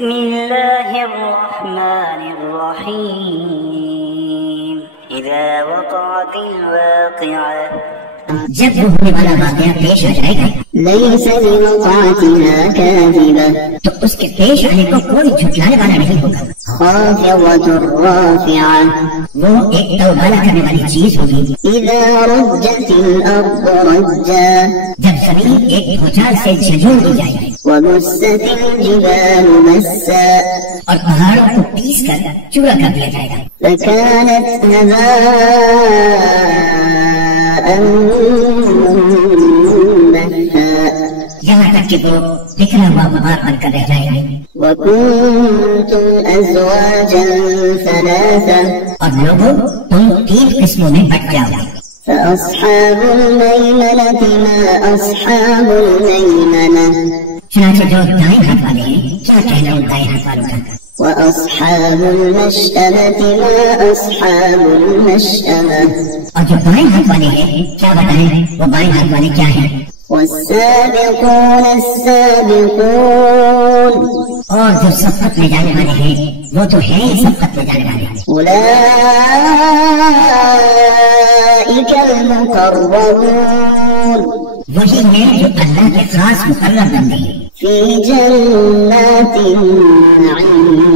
بسم الله الرحمن الرحيم إذا وقعت الواقعة جب وہ ہونے والا واقعہ پیش آ جائے گا ليس لوقعتها كاذبة تو اس کے پیش آنے کو کوئی جھٹلانے والا نہیں ہوگا. خافضة رافعة وہ ایک توبالہ کرنے والی چیز ہوگی. إذا رجت الأرض رجا جب زمین ایک بھوچال سے جھنجھوڑ دی جائے گی وبست الجبال مسا اور پہاڑوں کو پیس کر چورا کر دیا جائے گا. فكانت هباء منبثا یہاں تک کہ وہ بکھرا ہوا غبار بن کر رہ جائے گا. وكنتم أزواجا ثلاثة اور لوگوں تم 3 قسموں میں بٹ جاؤ گے. فأصحاب الميمنة ما أصحاب الميمنة چنانچہ جو دائیں ہاتھ والے ہیں کیا کہنا ان دائیں ہاتھ والوں کا. وأصحاب المشأمة ما أصحاب المشأمة اور جو بائیں ہاتھ والے ہیں کیا بتائیں وہ بائیں ہاتھ والے کیا ہیں. والسابقون السابقون اور جو سبقت لے جانے والے ہیں وہ تو ہیں ہی سبقت لے جانے والے. أولئك المقربون وہی ہیں جو اللہ کے خاص مقرر بندے ہیں. في جنات النعيم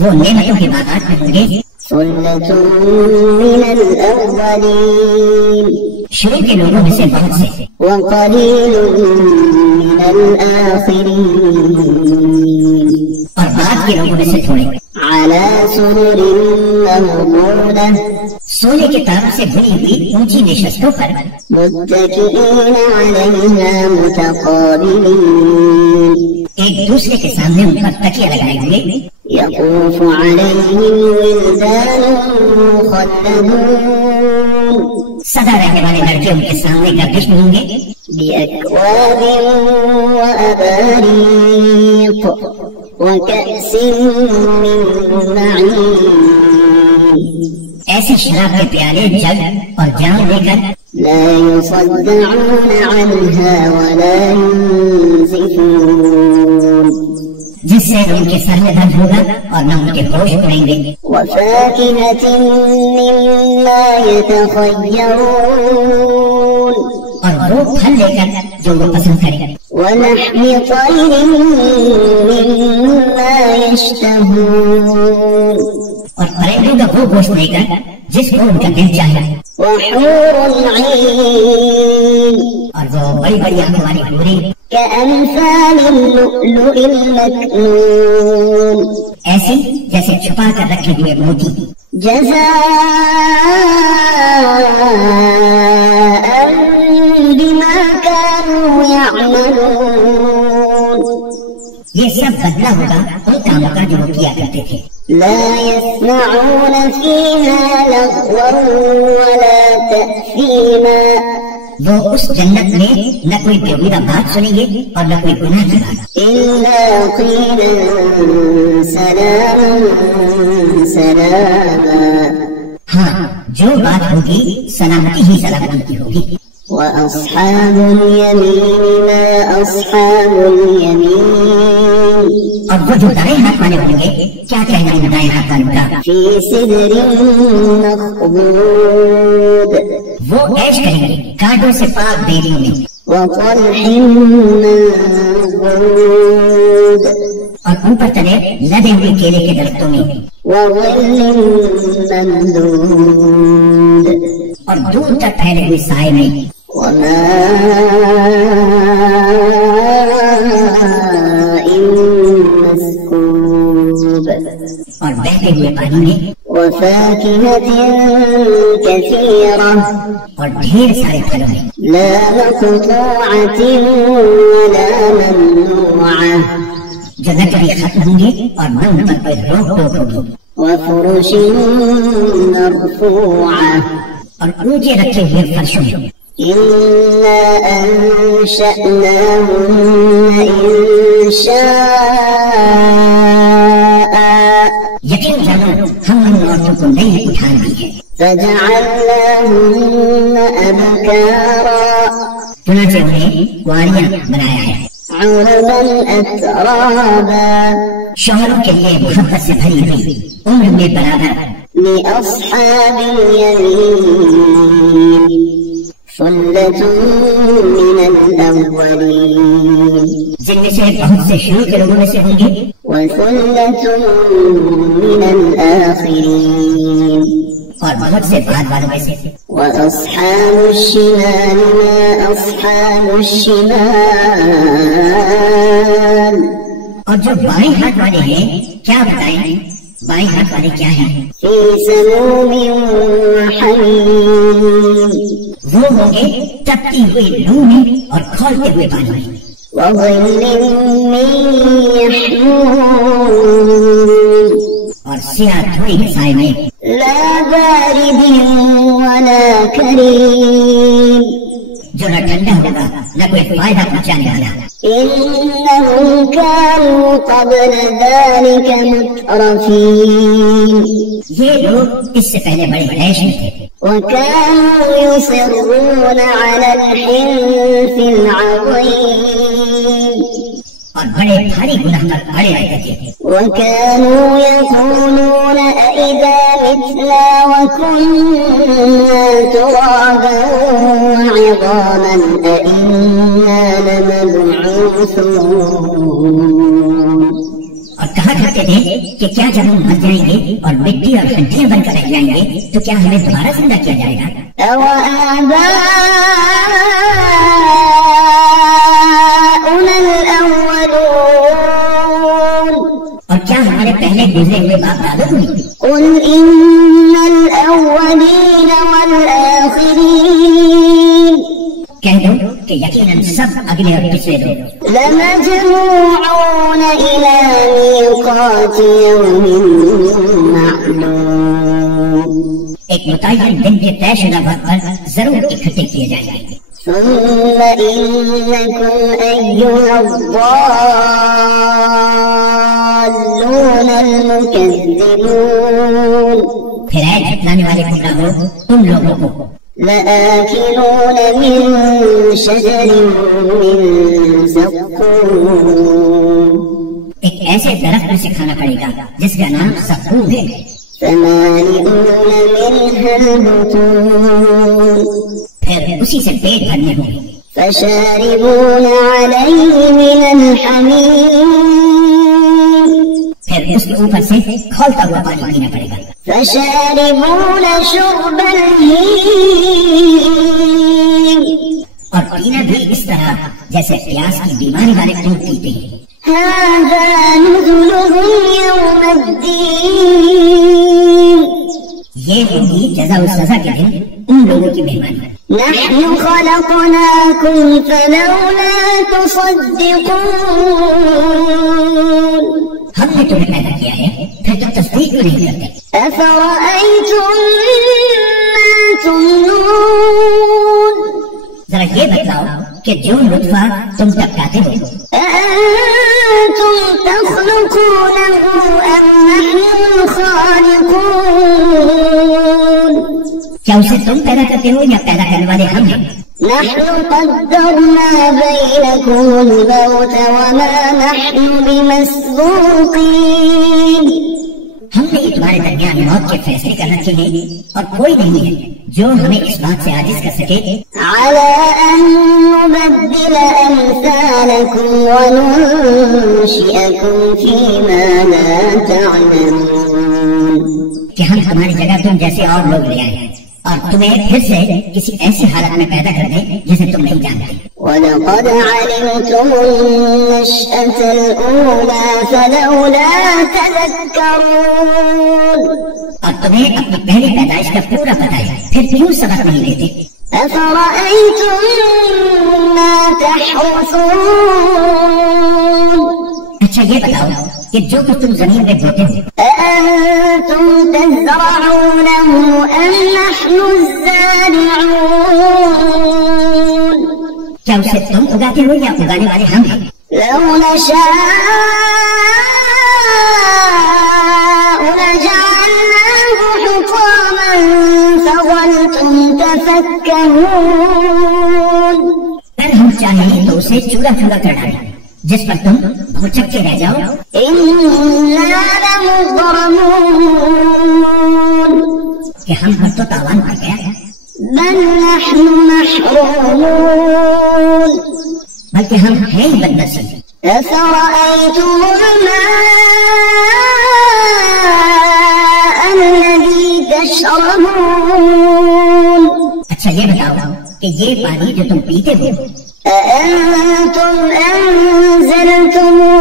وہ نعمتوں کے باغات میں ہوں گے. ثلة من الأولين شروع کے لوگوں میں سے بہت سے وقليل من الآخرين اور بعد کے لوگوں میں سے تھوڑے على سرر موضونة سونے کے تاروں سے بنی ہوئی اونچی نشستوں پر متكئين عليها متقابلين ایک دوسرے کے سامنے ان پر تکیہ لگائے ہوئے. يطوف عليهم ولدان مخلدون سدا رہنے والے لڑکے ان کے سامنے گردش میں ہوں گے. بأكواب وأباريق وكأس من معين ایسی شراب کے پیالے جگ اور جام لے کر لا يصدعون عنها ولا ينزفون جس سے ان کے سر میں درد ہوگا اور نہ ان کے ہوش اڑیں گے. وفاكهة مما يتخيرون اور وہ پھل لے کر جو وہ پسند کریں گے. ولحم طير مما يشتهون اور پرندوں کا وہ گوشت لے کر جس کو ان کا دل چاہے. وحور عين اور وہ بڑی بڑی آنکھوں والی حوریں كأمثال اللؤلؤ المكنون ایسی جیسے چھپا کر رکھے ہوئے موتی. جزاء بما كانوا يعملون یہ سب بدلہ ہوگا ان کاموں کا جو وہ کیا کرتے تھے. لا يسمعون فيها لغوا ولا تأثيما وہ اس جنت میں نہ کوئی بیہودہ بات سنیں گے اور نہ کوئی گناہ کی بات. إلا قيلا سلاما سلاما ہاں جو بات ہوگی سلامتی ہی سلامتی کی ہوگی. وأصحاب اليمين ما أصحاب اليمين اور وہ جو دائیں ہاتھ والے ہوں گے کیا کہنا ان دائیں ہاتھ والوں کا. في سدر مخضود وہ عیش کریں گے کانٹوں سے پاک بیریوں میں وطلح منضود اور ان پر تلے لدے ہوئے کیلے کے درختوں میں وظل ممدود اور دور تک پھیلے ہوئے سائے میں وماء مسكوب اور بہتے ہوئے پانی میں وفاكهة كثيرة اور ڈھیر سارے پھلوں میں لا مقطوعة ولا ممنوعة جو نہ کبھی ختم ہوں گے اور نہ ان پر کوئی روک ٹوک ہوگی. وفرش مرفوعة اور اونچے رکھے ہوئے فرشوں میں إنا أنشأناهن إنشاء یقین جانو ہم ان عورتوں کو نئی اٹھان دی ہے. فجعلناهن أبكارا چنانچہ انہیں کواریاں بنایا ہے. عربا أترابا شوہروں کے لیے محبت سے بھری ہوئی عمر میں برابر لأصحاب اليمين ثلة من الأولين جن میں سے بہت سے شروع کے لوگوں میں سے ہوں گے وثلة من الآخرين اور بہت سے بعد والوں میں سے. وأصحاب الشمال ما أصحاب الشمال اور جو بائیں ہاتھ والے ہیں کیا بتائیں بائیں ہاتھ والے کیا ہیں؟ في سموم وحميم وہ ہوں گے تپتی ہوئی لو میں اور کھولتے ہوئے پانی میں وظل من يحموم اور سیاہ دھوئی سائے میں لا بارد ولا كريم جو نہ ٹھنڈا ہوگا نہ کوئی فائدہ پہنچانے والا. إنهم كانوا قبل ذلك مترفين یہ لوگ اس سے پہلے بڑے عیش میں تھے وكانوا يصرون على الحنث العظيم اور بڑے بھاری گناہ پر اڑے رہتے تھے. وكانوا يقولون أئذا متنا وكنا ترابا وعظاما أئنا لمبعوثون اور کہا کرتے تھے کہ کیا جب ہم مر جائیں گے اور مٹی اور ہڈیاں بن کر رہ جائیں گے تو کیا ہمیں دوبارہ زندہ کیا جائے گا؟ أَوَآبَاؤُنَا الْأَوَّلُونَ اور کیا ہمارے پہلے گزرے ہوئے باپ دادا ہوئی؟ قُلْ إِنَّ الْأَوَّلِينَ وَالْآخِرِينَ کہہ دو کہ یقیناً سب اگلے اور پچھلے لوگ لَمَجْمُوعُونَ إِلَى مِيقَاتِ يَوْمٍ مَّعْلُومٍ ایک متعین دن کے طے شدہ وقت پر ضرور اکٹھے کیے جائیں گے. ثم إنكم أيها الضالون المكذبون پھر اے جھٹلانے والے گمراہو تم لوگوں کو لآكلون من شجر من زقوم ایک ایسے درخت میں سے کھانا پڑے گا جس کا نام زقوم ہے. فمالئون منها البطون پھر اسی سے پیٹ بھرنے ہوں گے. فشاربون عليه من الحميم پھر اس کے اوپر سے کھولتا ہوا پانی پینا پڑے گا. فشاربون شرب الهيم اور پینا بھی اس طرح جیسے پیاس کی بیماری والے لوگ پیتے ہیں. هذا نزلهم يوم الدين یہ ہوگی جزا و سزا کے دن ان لوگوں کی مہمانی. نحن خلقناكم فلولا تصدقون ہم نے تمہیں پیدا کیا ہے پھر تم تصدیق کیوں نہیں کرتے؟ أفرأيتم ما تمنون ذرا یہ بتاؤ کہ جو لطفہ تم ٹپکاتے ہو أأنتم تخلقونه أم نحن الخالقون کیا اسے تم پیدا کرتے ہو یا پیدا کرنے والے ہم ہیں؟ نحن قدرنا بينكم الموت وما نحن بمسبوقين ہم نے تمہارے درمیان موت کے فیصلے کر رکھے ہیں اور کوئی نہیں ہے جو ہمیں اس بات سے عاجز کر سکے على أن نبدل أمثالكم وننشئكم فيما لا تعلمون کہ ہم تمہاری جگہ تم جیسے اور لوگ لے آئے اور تمہیں پھر سے کسی ایسی حالت میں پیدا کر دیں جسے تم نہیں جانتے. ولقد علمتم النشأة الأولى فلولا تذكرون اور تمہیں اپنی پہلی پیدائش کا پورا پتہ ہے پھر کیوں سبق نہیں لیتے؟ أفرأيتم ما تحرثون اچھا یہ بتاؤ کہ جو کچھ تم زمین میں بوتے ہو أأنتم تزرعونه أم نحن الزارعون کیا اسے تم اگاتے ہو یا اگانے والے ہم ہیں؟ لو نشاء لجعلناه حطاما فظلتم تفكهون اگر ہم چاہیں تو اسے چورا چورا کر ڈالیں جس پر تم بھوچکے رہ جاؤ. إنا لمغرمون کہ ہم پر تو تاوان پڑ گیا. بل نحن محرومون بلکہ ہم ہیں ہی بد نصیب. أفرأيتم الماء الذي تشربون اچھا یہ بتاؤ کہ یہ پانی جو تم پیتے ہو أأنتم أنزلتموه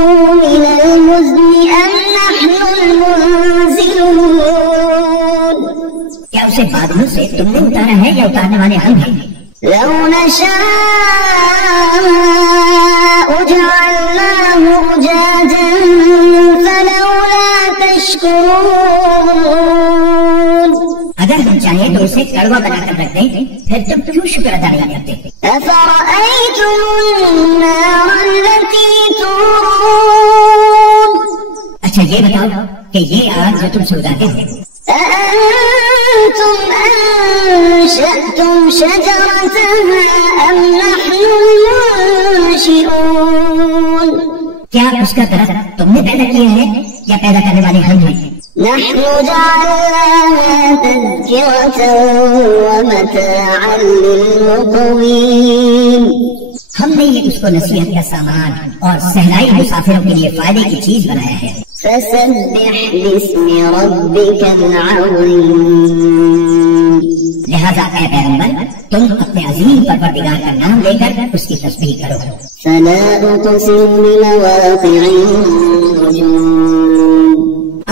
من المزن أم نحن المنزلون کیا اسے بادلوں سے تم نے اتارا ہے یا اتارنے والے ہم ہیں؟ لو نشاء جعلناه أجاجا فلولا تشكرون اگر ہم چاہیں تو اسے کڑوا بنا کر رکھ دیں پھر تم کیوں شکر ادا نہیں کرتے؟ أفرأيتم النار التي تورون اچھا یہ بتاؤ کہ یہ آگ جو تم سلگاتے ہو أأنتم أنشأتم شجرتها أم نحن المنشئون کیا اس کا درخت تم نے پیدا کیا ہے یا پیدا کرنے والے ہم ہیں؟ نحن جعلناها تذكرة ومتاعا للمقوين ہم نے یہ اس کو نصیحت کا سامان اور صحرائی مسافروں کے لیے فائدے کی چیز بنایا ہے. فسبح باسم ربك العظيم لہذا اے پیغمبر تم اپنے عظیم پروردگار کا نام لے کر اس کی تسبیح کرو. فلا أقسم بمواقع النجوم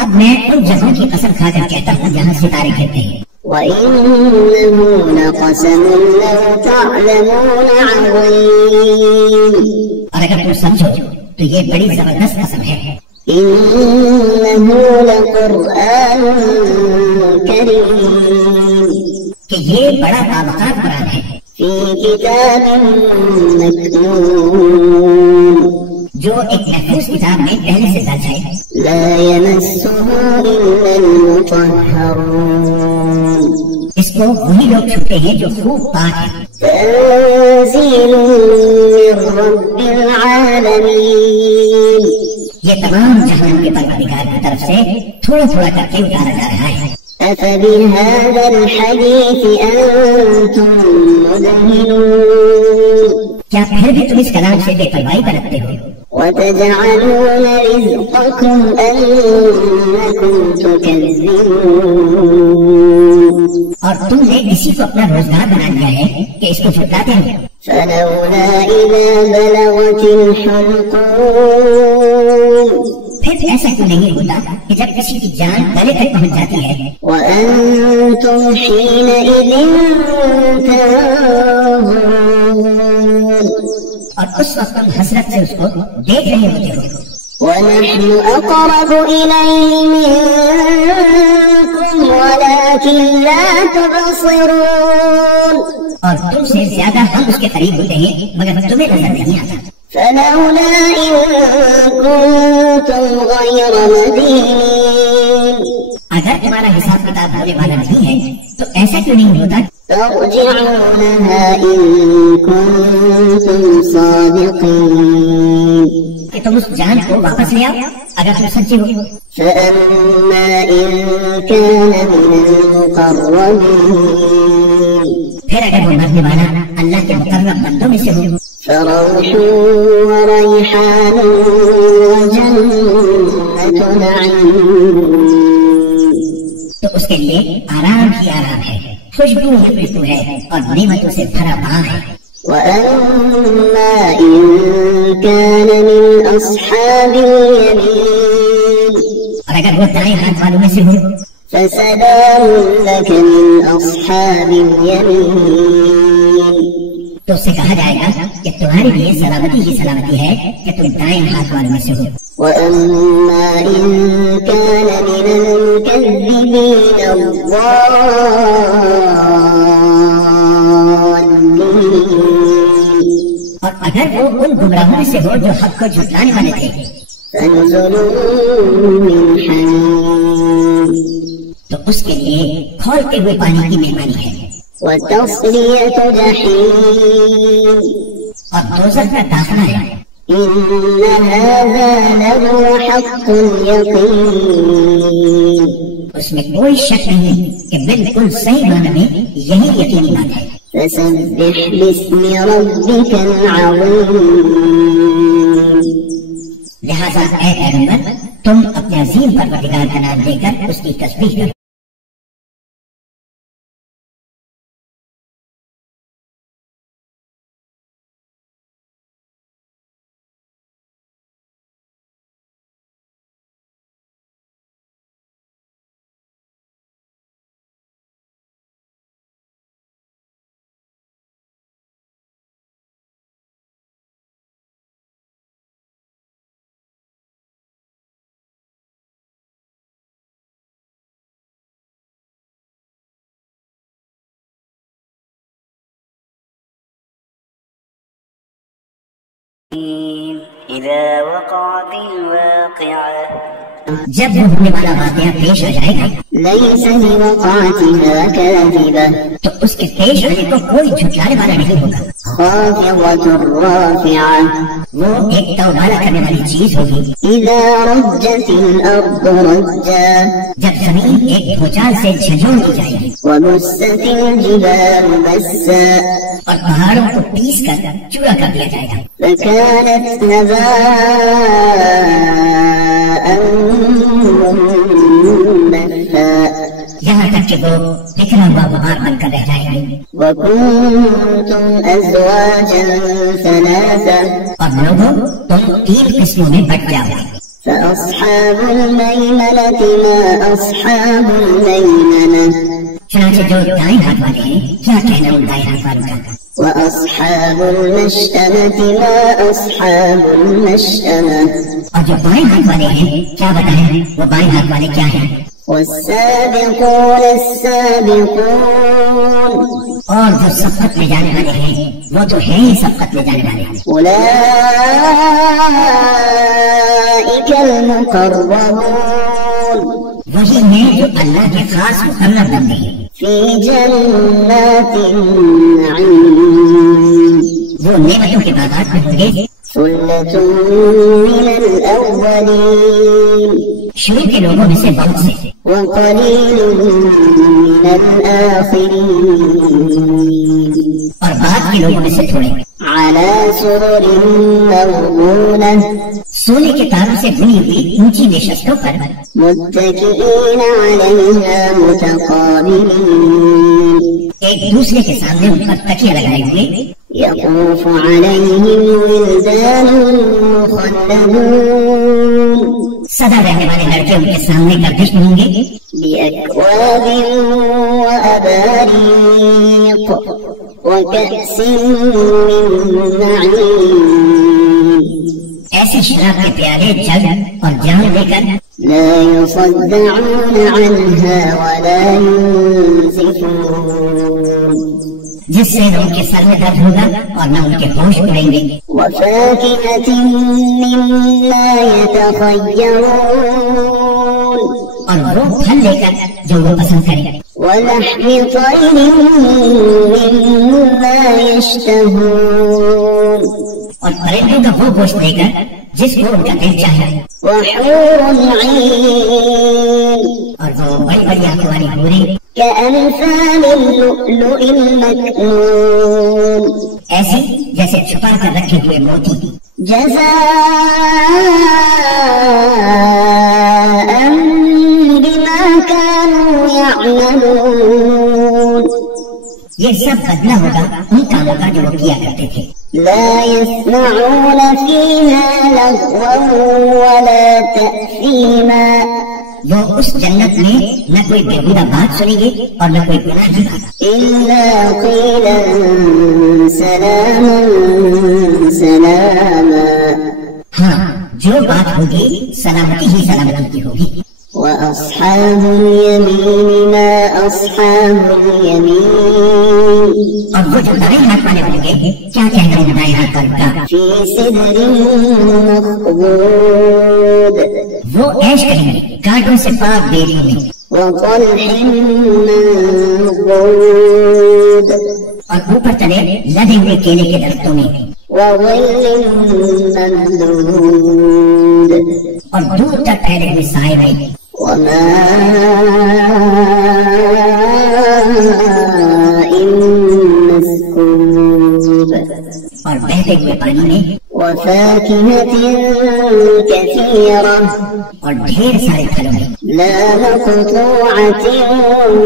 اب میں ان جگہوں کی قسم کھا کر کہتا ہوں جہاں ستارے گرتے ہیں. وإنه لقسم لو تعلمون عظيم اور اگر تم سمجھو تو یہ بڑی زبردست قسم ہے. إنه لقرآن كريم کہ یہ بڑا باوقار قرآن ہے في كتاب مكنون جو ایک محفوظ کتاب میں پہلے سے درج ہے. لا يمسه إلا المطهرون اس کو وہی لوگ چھوتے ہیں جو خوب پاک ہیں. تنزيل من رب العالمين یہ تمام جہان کے پروردگار کی طرف سے تھوڑا تھوڑا کر کے اتارا جا رہا ہے. أفبهذا الحديث أنتم مدهنون کیا پھر بھی تم اس کلام سے بے پرواہی برتتے ہو؟ وتجعلون رزقكم أنكم تكذبون اور تم نے اسی کو اپنا روزگار بنا لیا ہے کہ اس کو جھٹلاتے ہو. فلولا إذا بلغت الحلقوم پھر ایسا کیوں نہیں ہوتا کہ جب کسی کی جان گلے تک پہنچ جاتی ہے وأنتم حينئذ تنظرون اور اس وقت تم حسرت سے اس کو دیکھ رہے ہوتے ہو. ونحن أقرب إليه منكم ولكن لا تبصرون اور تم سے زیادہ ہم اس کے قریب ہوتے ہیں مگر تمہیں نظر نہیں آتا. فلولا إن كنتم غير مدينين اگر تمہارا حساب کتاب ہونے والا نہیں ہے تو ایسا کیوں نہیں ہوتا ترجعونها إن كنتم صادقين کہ تم اس جان کو واپس لے آؤ اگر تم سچے ہو. فأما إن كان من المقربين پھر اگر وہ مرنے والا اللہ کے مقرب بندوں میں سے ہو فروح وريحان وجنة نعيم تو اس کے لیے آرام ہی آرام ہے، خوشبو ہی خوشبو ہے اور نعمتوں سے بھرا باغ ہے. وأما إن كان من أصحاب اليمين اور اگر وہ دائیں ہاتھ والوں میں سے ہو فسلام لك من أصحاب اليمين تو اس سے کہا جائے گا کہ تمہارے لیے سلامتی ہی سلامتی ہے کہ تم دائیں ہاتھ والوں میں سے ہو. وأما إن كان من المكذبين الضالين اور اگر وہ ان گمراہوں میں سے ہو جو حق کو جھٹلانے والے تھے فنزل من حميم تو اس کے لیے کھولتے ہوئے پانی کی مہمانی ہے وتصلية جحيم اور دوزخ کا داخلہ ہے. إن هذا لهو حق اليقين اس میں کوئی شک نہیں کہ بالکل صحیح معنی میں یہی یقینی بات ہے. فسبح باسم ربك العظيم لہذا اے پیغمبر تم اپنے عظیم پروردگار کا نام لے کر اس کی تسبیح کرو. إذا وقعت الواقعة جب وہ ہونے والا واقعہ پیش آ جائے گا ليس لوقعتها كاذبة تو اس کے پیش آنے کو کوئی جھٹلانے والا نہیں ہوگا. خافضة رافعة وہ ایک توبالہ کرنے والی چیز ہوگی. إذا رجت الأرض رجا جب زمین ایک بھوچال سے جھنجھوڑ دی جائے گی وبست الجبال بسا اور پہاڑوں کو پیس کر چورا کر دیا جائے گا. فكانت هباء منبثا یہاں تک کہ وہ بکھرا ہوا غبار بن کر رہ جائیں گے. وكنتم أزواجا ثلاثة اور لوگوں تم 3 قسموں میں بٹ جاؤ گے. فأصحاب الميمنة ما أصحاب الميمنة چنانچہ جو دائیں ہاتھ والے ہیں کیا کہنا ان دائیں ہاتھ والوں کا. وأصحاب المشأمة ما أصحاب المشأمة اور جو بائیں ہاتھ والے ہیں کیا بتائیں وہ بائیں ہاتھ والے کیا ہیں. والسابقون السابقون اور جو سبقت لے جانے والے ہیں وہ تو ہیں ہی سبقت لے جانے والے ہیں. أولئك المقربون وہی ہیں جو اللہ کے خاص مقرب بندے ہیں. في جنات النعيم وہ نعمتوں کے باغات میں ہوں گے. ثلة من الأولين شروع کے لوگوں میں سے بہت سے وقليل من الآخرين اور بعد کے لوگوں میں سے تھوڑے على سرر موضونة سونے کے تاروں سے بنی ہوئی اونچی نشستوں پر متكئين عليها متقابلين ایک دوسرے کے سامنے ان پر تکیہ لگائے ہوئے يطوف عليهم ولدان مخلدون سدا رہنے والے لڑکے ان کے سامنے گردش میں ہوں گے. بأكواب وأباريق وكأس من معين ایسے شراب کے پیالے جگ اور جام لے کر لا يصدعون عنها ولا ينزفون جس سے نہ ان کے سر میں درد ہوگا اور نہ ان کے ہوش اڑیں گے. وفاكهة مما يتخيرون اور وہ پھل لے کر جو وہ پسند کریں. ولحم طير مما يشتهون اور پرندوں کا وہ گوشت دے کر جس کو ان کا دل چاہے. وحور عين اور وہ بڑی بڑی آنکھوں والی حوریں كأمثال اللؤلؤ المكنون ایسی جیسے چھپا کر رکھے ہوئے موتی. جزاء بما كانوا يعملون یہ سب بدلہ ہوگا ان کاموں کا جو وہ کیا کرتے تھے. لا يسمعون فيها لغوا ولا تأثيما وہ اس جنت میں نہ کوئی بےہودہ بات سنیں گے اور نہ کوئی گناہ کی بات. إلا قيلا سلاما سلاما ہاں جو بات ہوگی سلامتی ہی سلامتی کی ہوگی. وأصحاب اليمين ما أصحاب اليمين اور وہ جو دائیں ہاتھ والے ہوں گے کیا کہنا ہے دائیں ہاتھ والوں کا. في سدر مخضود وہ عیش کریں گے کانٹوں سے پاک بیریوں میں وطلح منضود اور اوپر تلے لدے ہوئے کیلے کے درختوں میں وظل ممدود اور دور تک پھیلے ہوئے سائے میں وماء مسكوب اور بہتے ہوئے پانی میں وفاكهة كثيرة اور ڈھیر سارے پھلوں میں لا مقطوعة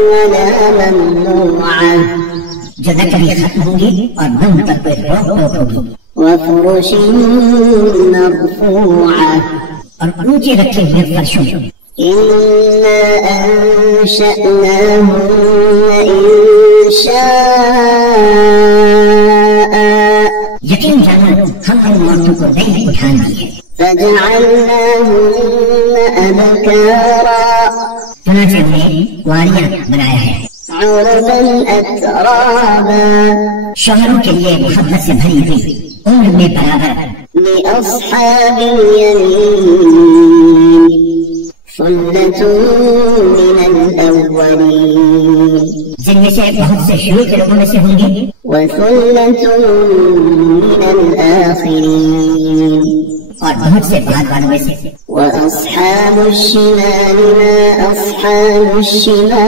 ولا ممنوعة جو نہ کبھی ختم ہوں گی اور نہ ان پر کوئی روک ٹوک ہوگی وفرش مرفوعة اور اونچے رکھے ہوئے فرشوں میں إنا أنشأناهن إنشاء یقین جانا ہم ان عورتوں کو نئی اٹھان دی ہے فجعلناهن أبكارا چنانچہ انہیں کنواریاں بنایا ہے عربا أترابا شوہروں کے لیے محبت سے بھری ہوئی عمر میں برابر لأصحاب اليمين ثلة من الأولين جن میں سے بہت سے شروع کے لوگوں میں سے ہوں گے وثلة من الآخرين اور بہت سے بعد والوں میں سے وأصحاب الشمال ما أصحاب الشمال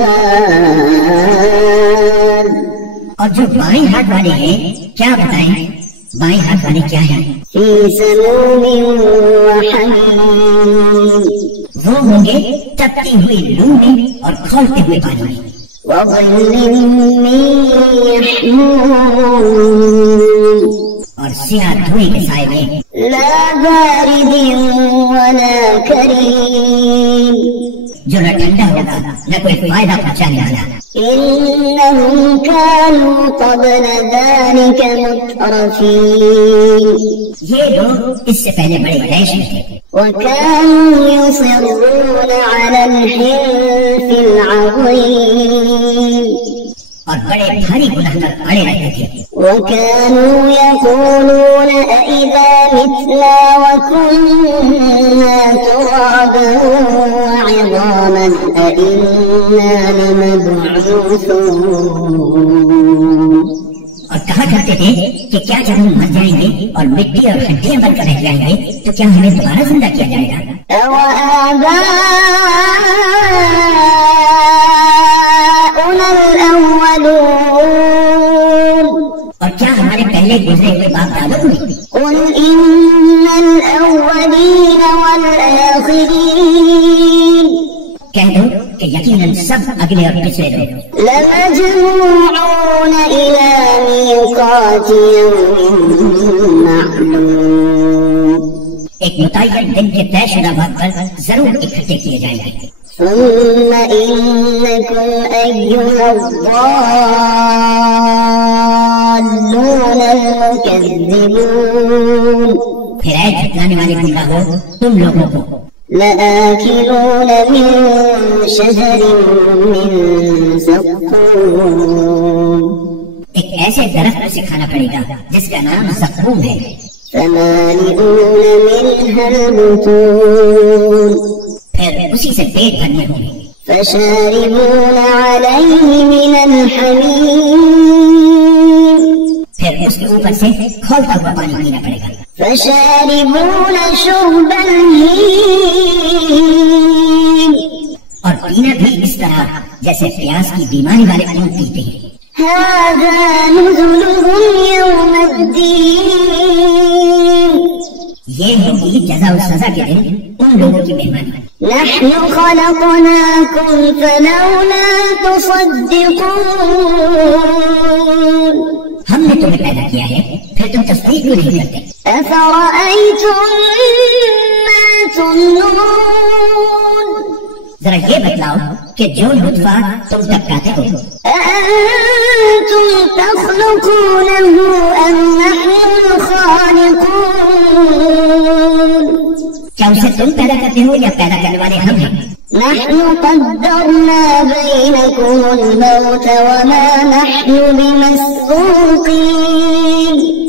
اور جو بائیں ہاتھ والے ہیں کیا بتائیں بائیں ہاتھ والے کیا ہیں في سموم وحميم وہ ہوں گے تپتی ہوئی لو میں اور کھولتے ہوئے پانی میں وظل من يحموم اور سیاہ دھوئیں کے سائے میں لا بارد ولا كريم جو نہ ٹھنڈا ہوگا نہ کوئی فائدہ پہنچانے والا إنهم كانوا قبل ذلك مترفين یہ لوگ اس سے پہلے بڑے عیش میں تھے وكانوا يصرون على الحنث العظيم اور بڑے بھاری گناہ پر اڑے رہتے تھے وكانوا يقولون أئذا متنا وكنا ترابا وعظاما أئنا لمبعوثون اور کہا کرتے تھے کہ کیا جب ہم مر جائیں گے اور مٹی اور ہڈیاں بن کر رہ جائیں گے تو کیا ہمیں دوبارہ زندہ کیا جائے گا أَوَآبَاؤُنَا الْأَوَّلُونَ اور کیا ہمارے پہلے گزرے ہوئے باپ دادوں ہوئے قُلْ إِنَّ الْأَوَّلِينَ وَالْآخِرِينَ کہہ دو کہ یقیناً سب اگلے اور پچھلے لوگ لَمَجْمُوعُونَ إِلَى مِيقَاتِ يَوْمٍ مَّعْلُومٍ ایک متعین دن کے طے شدہ وقت پر ضرور اکٹھے کیے جائیں گے ثم إنكم أيها الضالون المكذبون پھر اے جھٹلانے والے گمراہو تم لوگوں کو لآكلون من شجر من زقوم ایک ایسے درخت سے کھانا پڑے گا جس کا نام زقوم ہے فمالئون منها البطون پھر اسی سے پیٹ بھرنے ہوں گے فشاربون عليه من الحميم پھر اس کے اوپر سے کھولتا ہوا پانی پینا پڑے گا فشاربون شرب الهيم اور پینا بھی اس طرح جیسے پیاس کی بیماری والے اونٹ پیتے ہیں هذا نزلهم يوم الدين یہ ہوگی جزا و سزا کے دن ان لوگوں کی مہمانی نحن خلقناكم فلولا تصدقون ہم نے تمہیں پیدا کیا ہے پھر تم تصدیق کیوں نہیں کرتے أفرأيتم ما تمنون ذرا یہ بتلاؤ کہ جو لطفہ تم ٹپکاتے ہو أأنتم تخلقونه أم نحن الخالقون کیا اسے تم پیدا کرتے ہو یا پیدا کرنے والے ہم ہیں نحن قدرنا بينكم الموت وما نحن بمسبوقين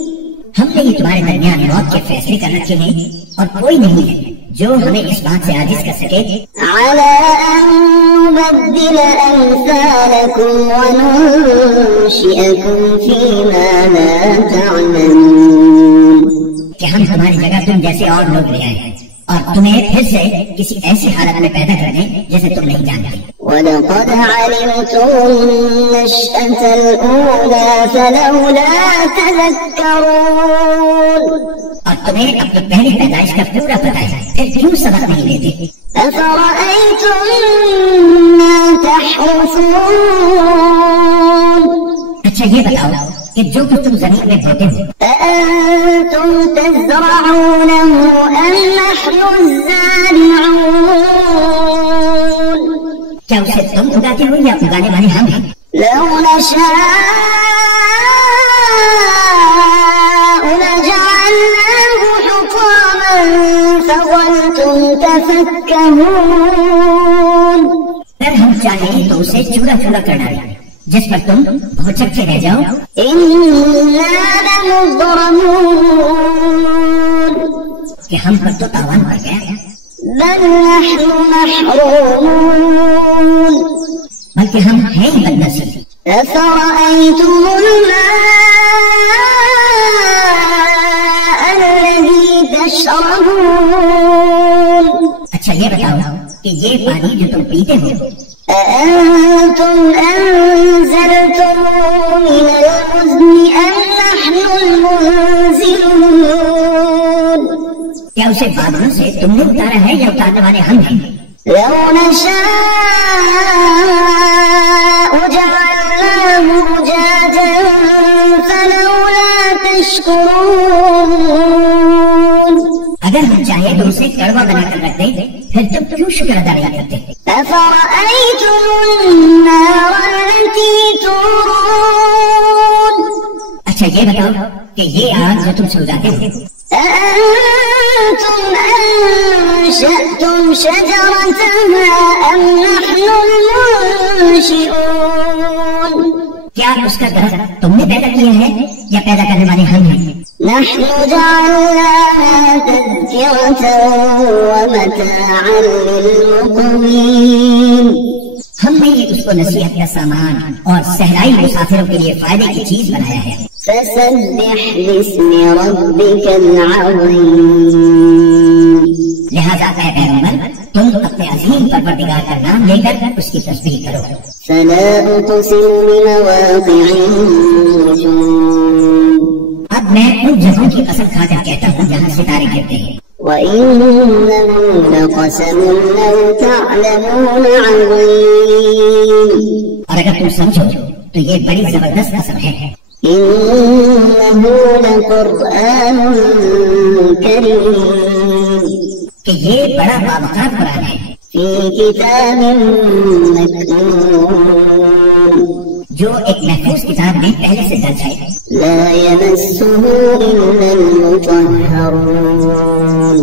ہم نے یہ تمہارے درمیان موت کے فیصلے کر رکھے ہیں اور کوئی نہیں ہے جو ہمیں اس بات سے عاجز کر سکے على أن نبدل أمثالكم وننشئكم فيما لا تعلمون کہ ہم تمہاری جگہ تم جیسے اور لوگ لے آئے اور تمہیں پھر سے کسی ایسی حالت میں پیدا کر دیں جیسے تم نہیں جانتے. وَلَقَدْ عَلِمْتُمُ النَّشْأَةَ الْأُولَى فَلَوْلَا تَذَكَّرُونَ اور تمہیں اپنی پہلی پیدائش کا پورا پتہ ہے پھر کیوں سبق نہیں لیتے؟ أَفَرَأَيْتُم مَّا تَحْرُثُونَ اچھا یہ بتاؤ کہ جو کچھ تم زمین میں بوتے ہو أَأَنتُمْ تَزْرَعُونَهُ أَمْ نَحْنُ الزَّارِعُونَ کیا اسے تم اگاتے ہو یا اگانے والے ہم ہیں؟ لَوْ نَشَاءُ لَجَعَلْنَاهُ حُطَامًا فَظَلْتُمْ تَفَكَّهُونَ اگر ہم چاہیں تو اسے چورا چورا کر ڈالیں جس پر تم بھوچکے رہ جاؤ. إِنَّا لَمُغْرَمُونَ کہ ہم پر تو تاوان پڑ گیا بَلْ نَحْنُ مَحْرُومُونَ بلکہ ہم ہیں ہی بدنصیب. أَفَرَأَيْتُمُ الْمَاءَ الَّذِي تَشْرَبُونَ اچھا یہ بتاؤ کہ یہ پانی جو تم پیتے ہو أَأَنتُمْ أَنزَلْتُمُوهُ مِنَ الْمُزْنِ أَمْ نَحْنُ الْمُنزِلُونَ کیا اسے بادلوں سے تم نے اتارا ہے یا اتارنے والے ہم ہیں؟ لَوْ نَشَاءُ جَعَلْنَاهُ أُجَاجًا فَلَوْلَا تَشْكُرُونَ اگر ہم چاہیں تو اسے کڑوا بنا کر رکھ دیں پھر تم کیوں شکر ادا نہیں کرتے؟ أَفَرَأَيْتُمُ النَّارَ الَّتِي تُورُونَ اچھا یہ بتاؤ کہ یہ آگ جو تم سلگاتے ہو أَأَنتُمْ أَنشَأْتُمْ شَجَرَتَهَا أَمْ نَحْنُ الْمُنشِئُونَ کیا اس کا درخت تم نے پیدا کیا ہے یا پیدا کرنے والے ہم ہیں؟ نحن جعلناها تذكرة ومتاعا للمقوين ہم نے یہ اس کو نصیحت کا سامان اور صحرائی مسافروں کے لیے فائدے کی چیز بنایا ہے. فسبح باسم ربك العظيم لہذا اے پیغمبر تم اپنے عظیم پروردگار کا نام لے کر اس کی تسبیح کرو. فلا أقسم بمواقع النجوم اب میں ان جگہوں کی قسم کھا کر کہتا ہوں جہاں ستارے گرتے ہیں. وإنه لقسم لو تعلمون عظيم اور اگر تم سمجھو تو یہ بڑی زبردست قسم ہے. إنه لقرآن كريم کہ یہ بڑا باوقار قرآن ہے في كتاب مكنون جو ایک محفوظ کتاب میں پہلے سے درج ہے. لا يمسه إلا المطهرون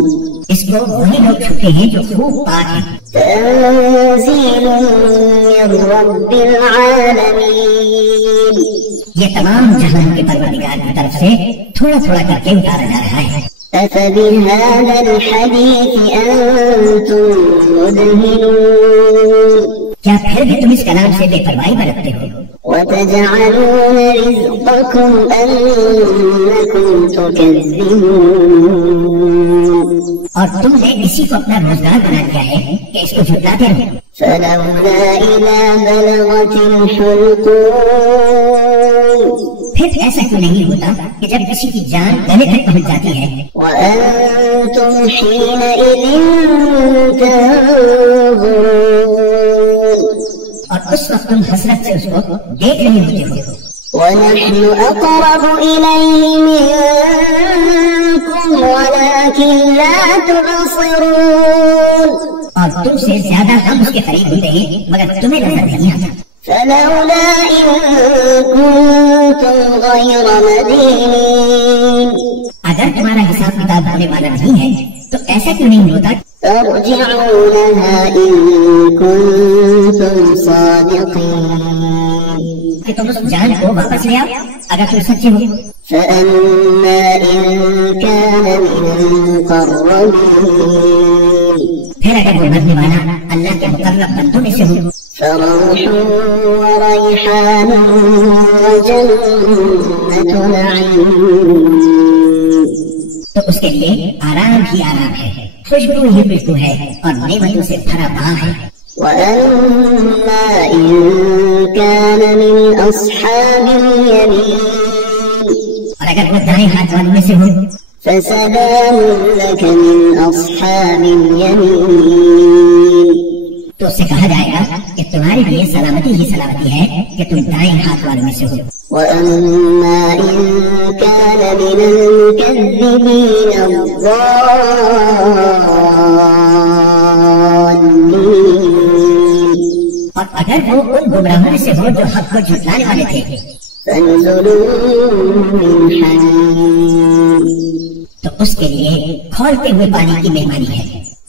اس کو وہی لوگ چھوتے ہیں جو خوب پاک ہیں. تنزيل من رب العالمين یہ تمام جہان کے پروردگار کی طرف سے تھوڑا تھوڑا کر کے اتارا جا رہا ہے. أفبهذا الحديث أنتم مدهنون کیا پھر بھی تم اس کلام سے بے پرواہی برتتے ہو؟ وتجعلون رزقكم أنكم تكذبون اور تم نے اسی کو اپنا روزگار بنا دیا ہے کہ اس کو جھٹلاتے رہو. فلولا إذا بلغت الحلقوم پھر ایسا کیوں نہیں ہوتا کہ جب کسی کی جان گلے تک پہنچ جاتی ہے وأنتم حينئذ تنظرون اور اس وقت تم حسرت سے اس کو دیکھ رہے ہوتے ہو. ونحن أقرب إليه منكم ولكن لا تبصرون اور تم سے زیادہ ہم اس کے قریب ہوتے ہیں مگر تمہیں نظر نہیں آتا. فلولا إن كنتم غير مدينين اگر تمہارا حساب کتاب ہونے والا نہیں ہے تو ایسا کیوں نہیں ہوتا ترجعونها إن كنتم صادقين کہ تم اس جان کو واپس لے آؤ اگر تم سچے ہو. فأما إن كان من المقربين پھر اگر وہ مرنے والا اللہ کے مقرب بندوں میں سے ہو فروح وريحان وجنة نعيم. تو اس کے لیے آرام ہی آرام ہے، خوشبو ہی خوشبو ہے اور نعمتوں سے بھرا باغ ہے. وأما إن كان من أصحاب اليمين اور اگر وہ دائیں ہاتھ والوں میں سے ہو فسلام لك من أصحاب اليمين. تو اس سے کہا جائے گا کہ تمہارے لیے سلامتی ہی سلامتی ہے کہ تم دائیں ہاتھ والوں میں سے ہو. وأما إن كان من المكذبين الضالين اور اگر وہ ان گمراہوں میں سے ہو جو حق کو جھٹلانے والے تھے فنزل من حميم. تو اس کے لیے کھولتے ہوئے پانی کی مہمانی ہے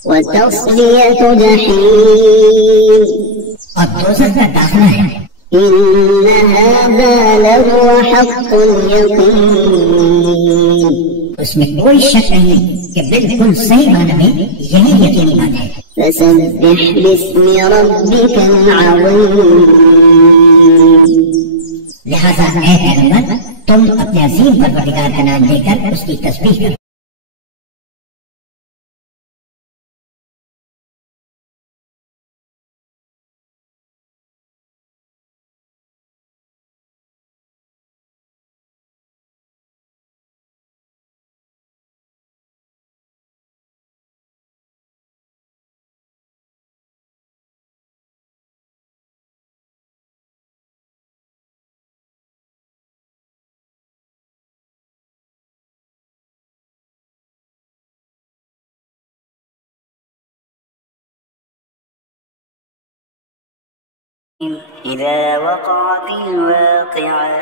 وتصلية جحيم. اور دوزخ کا داخلہ ہے. إن هذا لهو حق اليقين. اس میں کوئی شک نہیں کہ بالکل صحیح معنی میں یہی یقینی بات ہے. فسبح باسم ربك العظيم. لہذا اے پیغمبر تم اپنے عظیم پروردگار کا نام لے کر اس کی تسبیح کرو. إذا وقعت الواقعة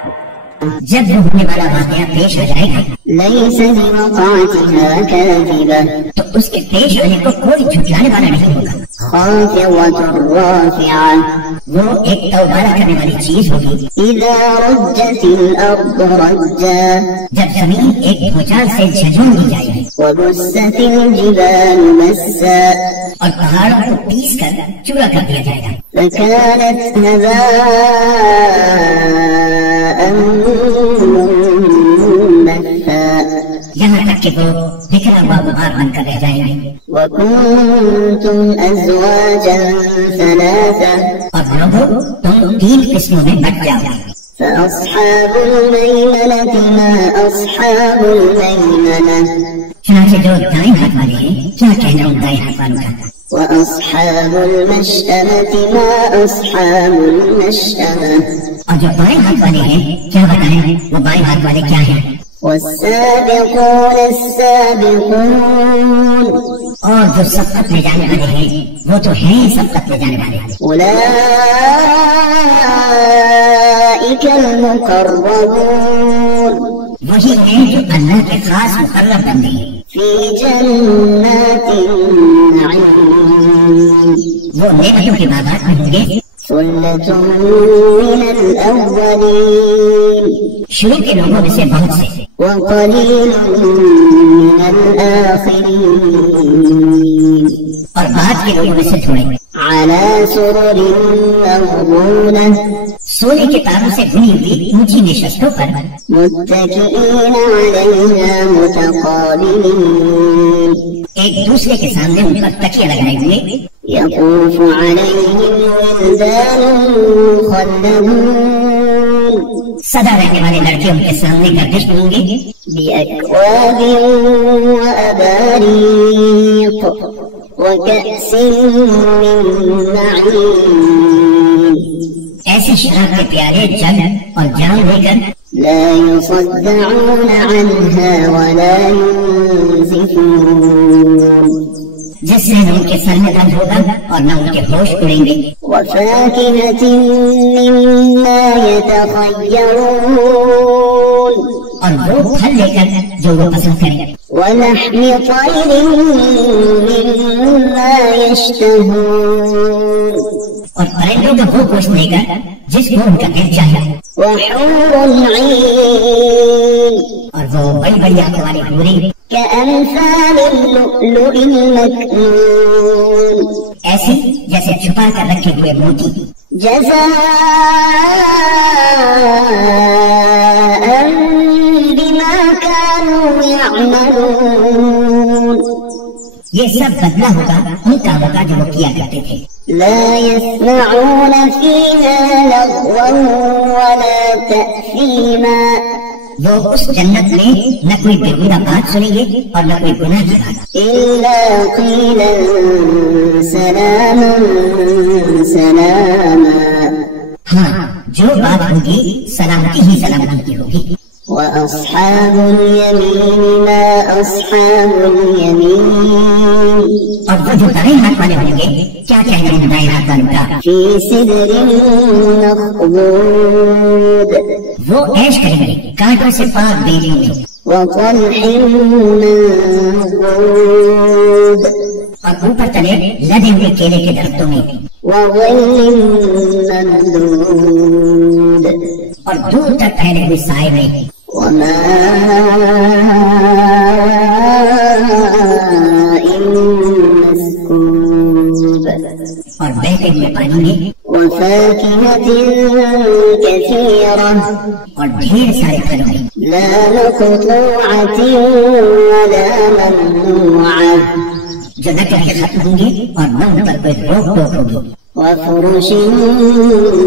جب وہ ہونے والا واقعہ پیش آ جائے گا ليس لوقعتها كاذبة تو اس کے پیش آنے کو کوئی جھٹلانے والا نہیں ہوگا. خافضة رافعة وہ ایک توبہ کرنے والی چیز ہوگی. إذا رجت الأرض رجا جب زمین ایک بھوچال سے جھنجھوڑ دی جائے گی وبست الجبال مسا اور پہاڑوں کو پیس کر چورا کر دیا جائے گا. فكانت هباء منبثا یہاں تک کہ وہ بکھرا ہوا غبار بن کر رہ جائیں گے. وكنتم أزواجا ثلاثة اور لوگوں تم 3 قسموں میں بٹ جاؤ گے. فأصحاب الميمنة ما أصحاب الميمنة چنانچہ جو دائیں ہاتھ والے ہیں کیا کہنا ان دائیں ہاتھ والوں کا. وأصحاب المشأمة ما أصحاب المشأمة اور جو بائیں ہاتھ والے ہیں کیا بتائیں وہ بائیں ہاتھ والے کیا ہیں. والسابقون السابقون اور جو سبقت لے جانے والے ہیں وہ تو ہیں سبقت لے جانے والے. أولئك المقربون وہی ہیں جو اللہ کے خاص مقرب بندے ہیں. في جنات النعيم وہ نعمتوں کے باغات میں ہوں گے. ثلة من الأولين شروع کے لوگوں میں سے بہت سے وقليل من الآخرين اور بعد کے لوگوں میں سے تھوڑے. على سرر موضونة سونے کے تاروں سے بنی ہوئی اونچی نشستوں پر متكئين عليها متقابلين ایک دوسرے کے سامنے ان پر تکیہ لگائے ہوئے يطوف عليهم ولدان مخلدون سدا رہنے والے لڑکے ان کے سامنے گردش ہوں گے بأكواب وأباريق وكأس من معين ایسی شراب کے پیالے جل اور جام لے کر لا يصدعون عنها ولا ينزفون جس سے نہ ان کے سر میں درد ہوگا اور نہ ان کے ہوش اڑیں گے. وفاكهة مما يتخيرون اور وہ پھل لے کر جو وہ پسند کریں. ولحم طير مما يشتهون اور پرندوں کا وہ گوشت لے کر جس کو ان کا دل چاہے. وحور عين اور وہ بڑی بڑی آنکھوں والی حوری كأمثال اللؤلؤ المكنون ایسی جیسے چھپا کر رکھے ہوئے موتی. جزاء بما كانوا يعملون. یہ سب بدلہ ہوگا ان کاموں کا جو وہ کیا کرتے تھے. لا يسمعون فيها لغوا ولا تأثيما. وہ اس جنت میں نہ کوئی بےہودہ بات سنیں گے اور نہ کوئی گناہ کی بات. إلا قيلا سلاما سلاما. ہاں جو بات ہوگی سلامتی ہی سلامتی کی ہوگی. وأصحاب اليمين ما أصحاب اليمين. اور وہ جو دائیں ہاتھ والے ہوں گے کیا کہنے ہیں دائیں ہاتھ والوں کا؟ في سدر مخضود. وہ عیش کریں گے کانٹوں سے پاک بیڑیوں میں. وطلح منضود. اور اوپر تلے لدے ہوئے کیلے کے درختوں میں. وظل ممدود. اور دور تک پھیلے ہوئے سائے میں. وماء مسكوب. اور بہتے ہوئے پانی میں. وفاكهة كثيرة. اور ڈھیر سارے پھلوں میں. لا مقطوعة ولا ممنوعة. جو نہ کبھی ختم ہوں گے اور نہ ان پر کوئی روک ٹوک ہوگی. وفرش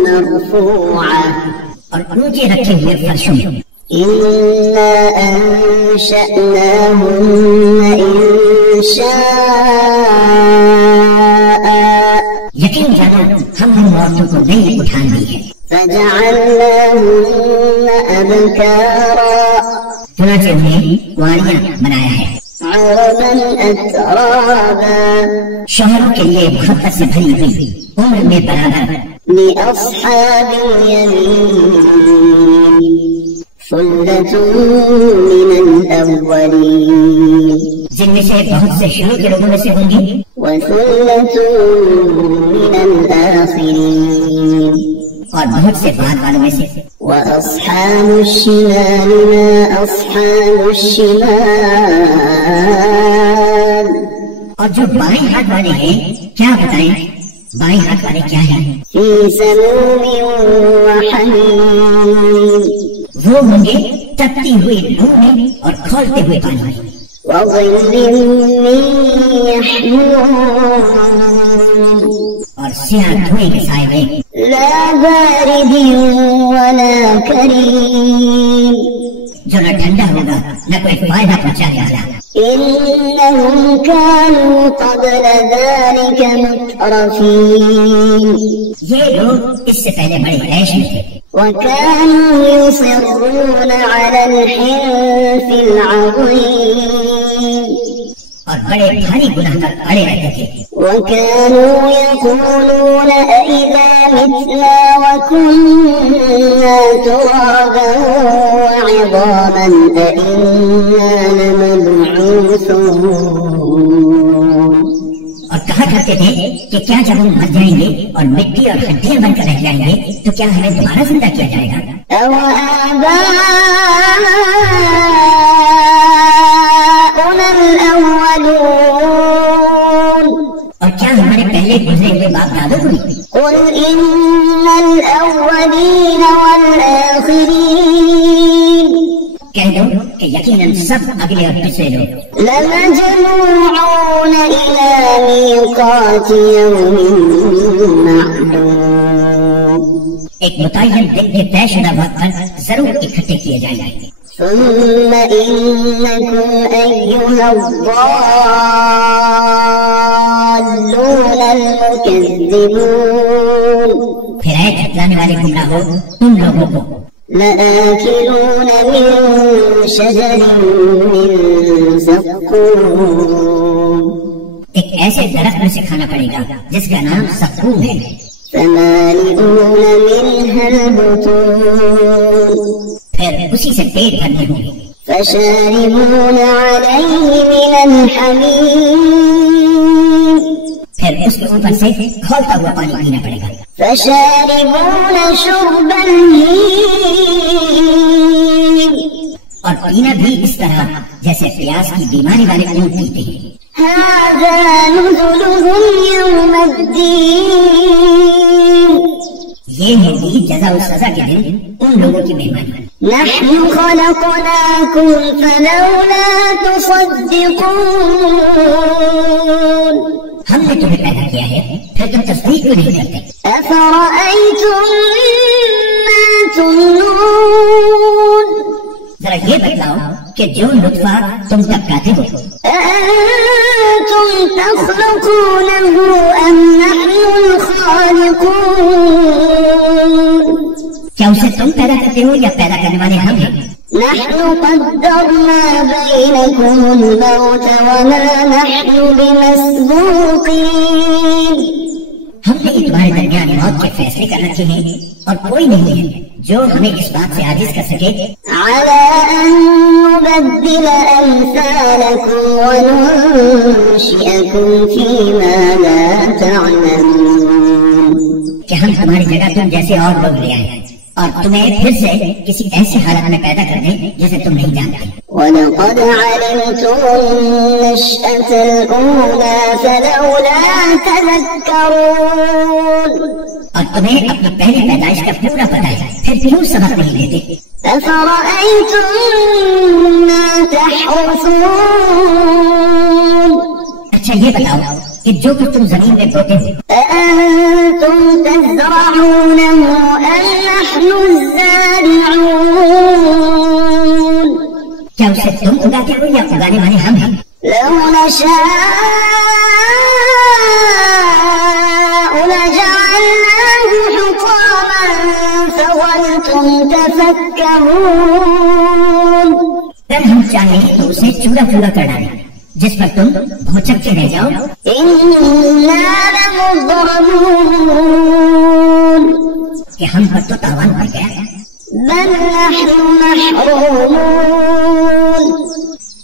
مرفوعة. اور اونچے رکھے ہوئے فرشوں میں. إنا أنشأناهن إنشاء. یقین جانو ہم ان عورتوں کو نئی اٹھان دی ہے. فجعلناهن أبكارا. چنانچہ انہیں کنواریاں بنایا ہے. عربا أترابا. شوہروں کے لیے محبت سے بھری ہوئی عمر میں برابر. لأصحاب اليمين ثلة من الأولين. جن میں سے بہت سے شروع کے لوگوں میں سے ہوں گے وثلة من الآخرين. اور بہت سے بعد والوں میں سے. وأصحاب الشمال ما أصحاب الشمال. اور جو بائیں ہاتھ والے ہیں کیا بتائیں بائیں ہاتھ والے کیا ہیں؟ في سموم وحميم. وہ ہوں گے تپتی ہوئی دھوپ میں اور کھولتے ہوئے پانی میں. وظل من يحموم. اور سیاہ دھوئے کے سائے میں. لا بارد ولا كريم. جو نہ ٹھنڈا ہوگا نہ کوئی فائدہ پہنچانے والا. إنهم كانوا قبل ذلك مترفين. یہ لوگ اس سے پہلے بڑے عیش میں تھے. وكانوا يصرون على الحنث العظيم. اور بڑے بھاری گناہ پر اڑے رہتے تھے. وكانوا يقولون أئذا متنا وكنا ترابا وعظاما أئنا لمبعوثون. اور کہا کرتے تھے کہ کیا جب ہم مر جائیں گے اور مٹی اور ہڈیاں بن کر رہ جائیں گے تو کیا ہمیں دوبارہ زندہ کیا جائے گا؟ أَوَآبَاؤُنَا الْأَوَّلُونَ. اور کیا ہمارے پہلے گزرے ہوئے باپ دادوں کو بھی؟ قُلْ إِنَّ الْأَوَّلِينَ وَالْآخِرِينَ. کہہ دو کہ یقیناً سب اگلے اور پچھلے لوگ لَمَجْمُوعُونَ إِلَى مِيقَاتِ يَوْمٍ مَّعْلُومٍ. ایک متعین دن کے طے شدہ وقت پر ضرور اکٹھے کیے جائیں گے. ثم إنكم أيها الضالون المكذبون. پھر اے جھٹلانے والے گمراہو تم لوگوں کو لآكلون من شجر من زقوم. ایک ایسے درخت میں سے کھانا پڑے گا جس کا نام زقوم ہے. فمالئون منها البطون. پھر اسی سے پیٹ بھرنے ہوں گے. فشاربون عليه من الحميم. پھر اس کے اوپر سے کھولتا ہوا پانی پینا پڑے گا. فشاربون شرب الهيم. اور پینا بھی اس طرح جیسے پیاس کی بیماری والے اونٹ پیتے ہیں. هذا نزلهم يوم الدين. یہ ہوگی جزا و سزا کے دن ان لوگوں کی مہمانی. نحن خلقناكم فلولا تصدقون. ہم نے تمہیں پیدا کیا ہے پھر تم تصدیق کیوں نہیں کرتے؟ أفرأيتم ما تمنون. ذرا یہ بتلاؤ کہ جو نطفہ تم ٹپکاتے ہو أأنتم تخلقونه أم نحن الخالقون. کیا اسے تم پیدا کرتے ہو یا پیدا کرنے والے ہم ہیں؟ نحن قدرنا بينكم الموت وما نحن بمسبوقين. ہم نے تمہارے درمیان موت کے فیصلے کر رکھے ہیں اور کوئی نہیں ہے جو ہمیں اس بات سے عاجز کر سکے على أن نبدل أمثالكم وننشئكم فيما لا تعلمون. کہ ہم تمہاری جگہ تم جیسے اور لوگ لے آئیں اور تمہیں پھر سے کسی ایسی حالت میں پیدا کر دیں جسے تم نہیں جانتے. وَلَقَدْ عَلِمْتُمُ النَّشْأَةَ الْأُولَى فَلَوْلَا تَذَكَّرُونَ. اور تمہیں اپنی پہلی پیدائش کا پورا پتہ ہے پھر کیوں سبق نہیں لیتے؟ أَفَرَأَيْتُم مَّا تَحْرُثُونَ. اچھا یہ بتاؤ کہ جو کچھ تم زمین میں بوتے ہو أَأَنتُمْ تَزْرَعُونَهُ أَمْ نَحْنُ الزَّارِعُونَ. کیا اسے تم اگاتے ہو یا اگانے والے ہم ہیں؟ لَوْ نَشَاءُ لَجَعَلْنَاهُ حُطَامًا فَظَلْتُمْ تَفَكَّهُونَ. اگر ہم چاہیں تو اسے چورا چورا کر ڈالیں جس پر تم بھوچکتے رہ جاؤ. إِنَّا لَمُغْرَمُونَ. کہ ہم پر تو تاوان پڑ گیا بَلْ نَحْنُ مَحْرُومُونَ.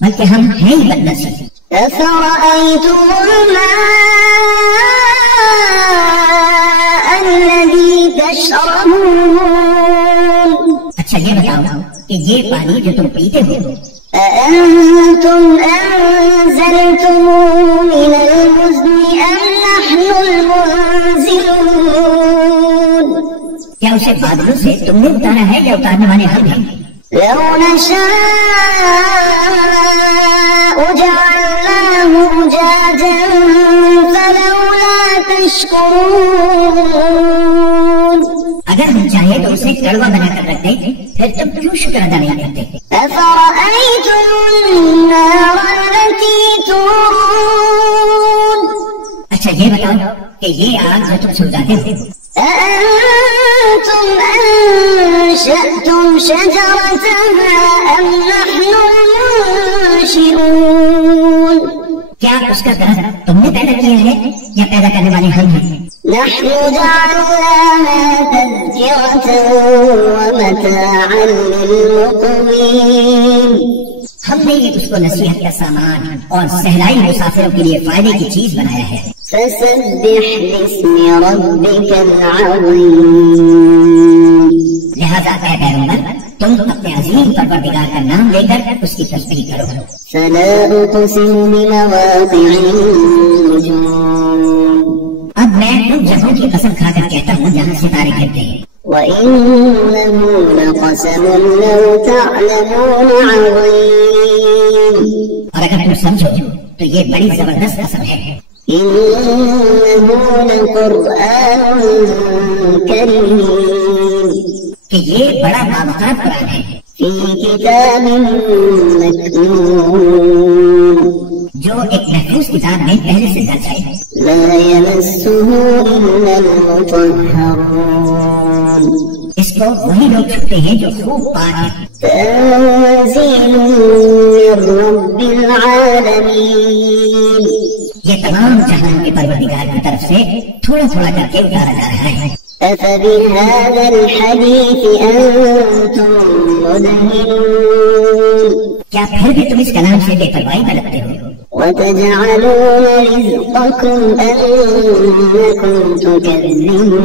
بلکہ ہم ہیں ہی بدنصیب. أَفَرَأَيْتُمُ الْمَاءَ الَّذِي تَشْرَبُونَ. اچھا یہ بتاؤ کہ یہ پانی جو تم پیتے ہو أَأَنتُمْ أَنزَلْتُمُوهُ مِنَ الْمُزْنِ أَمْ نَحْنُ الْمُنزِلُونَ. کیا اسے بادلوں سے تم نے اتارا ہے یا اتارنے والے ہم ہیں؟ لَوْ نَشَاءُ جَعَلْنَاهُ أُجَاجًا فَلَوْلَا تَشْكُرُونَ. اگر ہم چاہیں تو اسے کڑوا بنا کر رکھ دیں پھر تم کیوں شکر ادا نہیں کرتے؟ أَفَرَأَيْتُمُ النَّارَ الَّتِي تُورُونَ. اچھا یہ بتاؤ کہ یہ آگ جو تم سلگاتے ہو أَأَنتُمْ أَنشَأْتُمْ شَجَرَتَهَا أَمْ نَحْنُ الْمُنشِئُونَ. کیا اس کا درخت تم نے پیدا کیا ہے یا پیدا کرنے والے ہم ہیں؟ نحن جعلناها تذكرة ومتاعا للمقوين. ہم نے یہ اس کو نصیحت کا سامان اور صحرائی مسافروں کے لیے فائدے کی چیز بنایا ہے. فسبح باسم ربك العظيم. لہذا اے پیغمبر تم اپنے عظیم پروردگار کا نام لے کر اس کی تسبیح کرو. فلا أقسم بمواقع النجوم. اب میں ان جگہوں کی قسم کھا کر کہتا ہوں جہاں ستارے گرتے ہیں. وإنه لقسم لو تعلمون عظيم. اور اگر تم سمجھو تو یہ بڑی زبردست قسم ہے. إنه لقرآن كريم. کہ یہ بڑا بابقات قرآن ہے في كتاب مكنون. جو ایک محفوظ کتاب میں پہلے سے درج ہے. لا يمسه إلا المطهرون. اس کو وہی لوگ چھوتے ہیں جو خوب پاک ہیں. تنزيل من رب العالمين. یہ تمام جہان کے پروردگار کی طرف سے تھوڑا تھوڑا کر کے اتارا جا رہا ہے. أفبهذا الحديث أنتم مدهنون. کیا پھر بھی تم اس کلام سے بے پرواہی برتتے ہو؟ وتجعلون رزقكم أنكم تكذبون.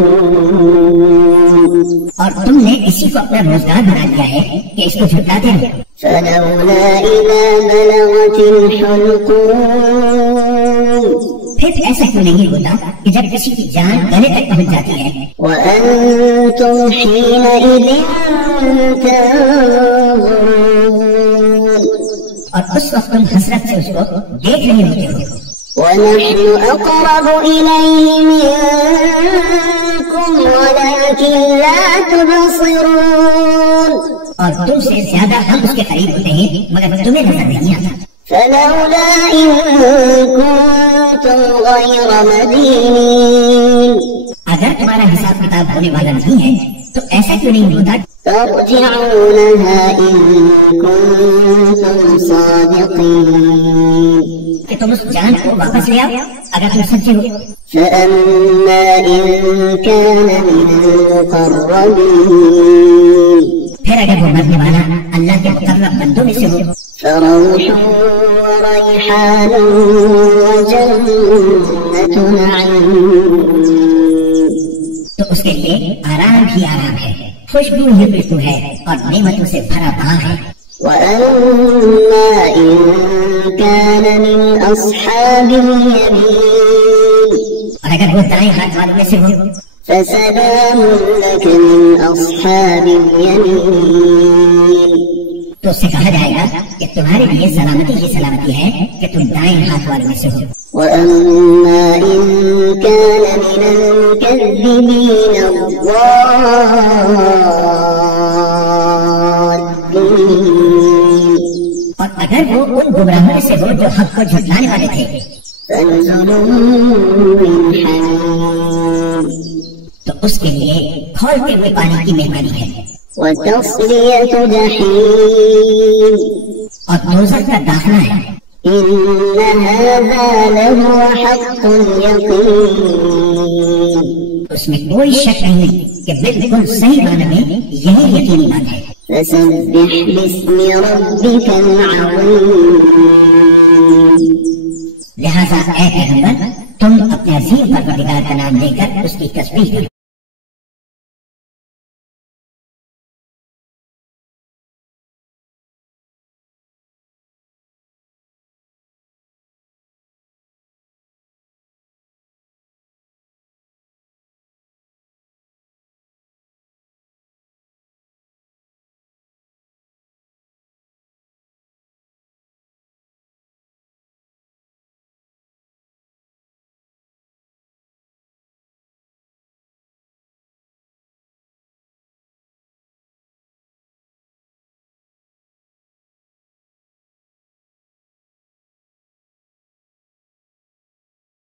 اور تم نے اسی کو اپنا روزگار بنا لیا ہے کہ اس کو جھٹلاتے ہو. فلولا إذا بلغت الحلقوم. پھر ایسا کیوں نہیں ہوتا کہ جب کسی کی جان گلے تک پہنچ جاتی ہے وأنتم حينئذ تنظرون اور اس وقت تم حسرت سے اس کو دیکھ رہے ہوتے ہو، ونحن أقرب إليه منكم ولكن لا تبصرون اور تم سے زیادہ ہم اس کے قریب ہوتے ہیں مگر تمہیں نظر نہیں آتا۔ فلولا إن كنتم غير مدينين اگر تمہارا حساب کتاب ہونے والا نہیں ہے تو ایسا کیوں نہیں ہوتا ترجعونها إن كنتم صادقين کہ تم اس جان کو واپس لے آؤ اگر تم سچے ہو۔ فأما إن كان من المقربين پھر اگر وہ مرنے والا اللہ کے مقرب بندوں میں سے ہو فروح وريحان وجنة نعيم تو اس کے لیے آرام ہی آرام ہے، خوشبو ہی خوشبو ہے اور نعمتوں سے بھرا باغ ہے۔ وأما إن كان من أصحاب اليمين اور اگر وہ دائیں ہاتھ والوں میں سے ہو فسلام لك من أصحاب اليمين تو اس سے کہا جائے گا کہ تمہارے لیے سلامتی ہی سلامتی ہے کہ تم دائیں ہاتھ والوں میں سے ہو۔ وأما إن كان من المكذبين الضالين اور اگر وہ ان گمراہوں میں سے ہو جو حق کو جھٹلانے والے تھے فنزل من حميم تو اس کے لیے کھولتے ہوئے پانی کی مہمانی ہے وتصلية جحيم اور دوزخ کا داخلہ ہے۔ إن هذا لهو حق اليقين اس میں کوئی شک نہیں کہ بالکل صحیح معنی میں یہی یقینی بات ہے۔ فسبح باسم ربك العظيم لہذا اے پیغمبر تم اپنے عظیم پروردگار کا نام لے کر اس کی تسبیح کرو۔